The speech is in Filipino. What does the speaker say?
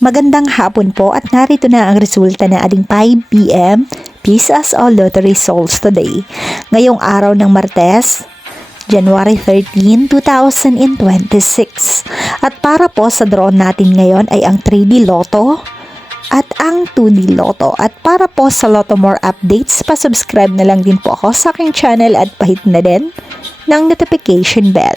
Magandang hapon po at narito na ang resulta ng ating 5 p.m. Peace as all lottery souls today. Ngayong araw ng Martes, January 13, 2026. At para po sa draw natin ngayon ay ang 3D Lotto at ang 2D Lotto. At para po sa Lotto More updates, pa-subscribe na lang din po ako sa aking channel at pahit na din ng notification bell.